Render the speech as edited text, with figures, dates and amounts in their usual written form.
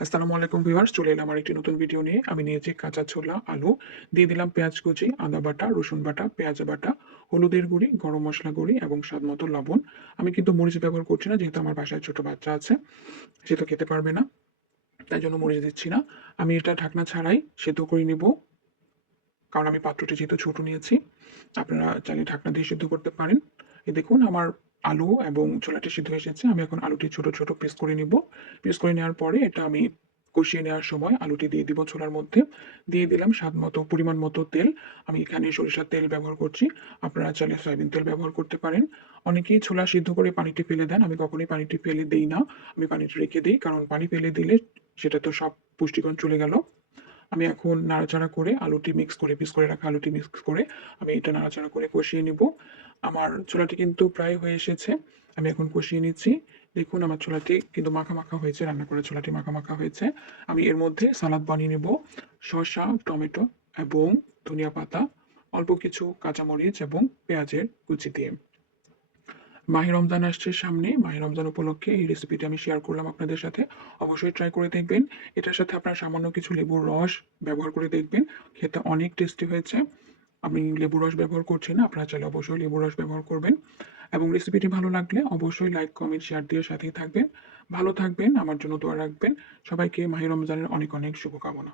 আসসালামু আলাইকুম ভিউয়ার্স, চলে এলাম আরেকটি নতুন ভিডিও নিয়ে। আমি নিয়েছি কাঁচা ছোলা, আলু, দিয়ে দিলাম পেঁয়াজ কুচি, আদা বাটা, রসুন বাটা, পেঁয়াজ বাটা, হলুদের গুঁড়ি, গরম মসলা গুঁড়ি এবং স্বাদমতো লবণ। আমি কিন্তু মরিচ ব্যবহার করছি না, যেহেতু আমার বাসায় ছোট বাচ্চা আছে, সে তো খেতে পারবে না, তাই জন্য মরিচ দিচ্ছি না। আমি এটা ঢাকনা ছাড়াই সেদ্ধ করে নিব, কারণ আমি পাত্রটি যেহেতু ছোট নিয়েছি। আপনারা চাইলে ঢাকনা দিয়ে সিদ্ধ করতে পারেন। এই দেখুন আমার আলু এবং ছোলাটি সিদ্ধ হয়ে এসেছে। আমি এখন আলুটি ছোট, ছোট পিস করে নিব। পিস করে নেওয়ার পরে এটা আমি কষিয়ে নেওয়ার সময় আলুটি দিয়ে দিব ছোলার মধ্যে। দিয়ে দিলাম স্বাদ মতো পরিমাণ মতো তেল। আমি এখানে সরিষার তেল ব্যবহার করছি। আপনারা চাইলে সয়াবিন তেল ব্যবহার করতে পারেন। অনেকেই ছোলা সিদ্ধ করে পানিটি ফেলে দেন। আমি কখনোই পানিটি ফেলে দেই না। আমি পানিটা রেখে দেই। কারণ পানি ফেলে দিলে সেটা তো সব পুষ্টিগুণ চলে গেল। আমি এখন নাড়াচাড়া করে আলুটি মিক্স করে পিস করে রাখা আলুটি মিক্স করে আমি এটা নাড়াচাড়া করে কষিয়ে নিব। আমার ছোলাটি কিন্তু প্রায় হয়ে এসেছে। আমি এখন কষিয়ে নিচ্ছি। দেখুন আমার ছোলাটি কিন্তু মাখা, মাখা হয়েছে। রান্না করা ছোলাটি মাখা, মাখা হয়েছে। আমি এর মধ্যে সালাদ বানিয়ে নেব। শসা, টমেটো এবং ধনিয়া পাতা, অল্প কিছু কাঁচামরিচ এবং পেঁয়াজের কুচি দিয়ে। মাহে রমজান আসছে সামনে। মাহে রমজান উপলক্ষে এই রেসিপিটি আমি শেয়ার করলাম আপনাদের সাথে। অবশ্যই ট্রাই করে দেখবেন। এটার সাথে আপনারা সামান্য কিছু লেবুর রস ব্যবহার করে দেখবেন। খেতে অনেক টেস্টি হয়েছে। আমি লেবুর রস ব্যবহার করছি না। আপনারা চাইলে অবশ্যই লেবুর রস ব্যবহার করবেন। এবং রেসিপিটি ভালো লাগলে অবশ্যই লাইক, কমেন্ট, শেয়ার দিয়ে সাথেই থাকবেন। ভালো থাকবেন, আমার জন্য দোয়া রাখবেন। সবাইকে মাহে রমজানের অনেক, অনেক শুভকামনা।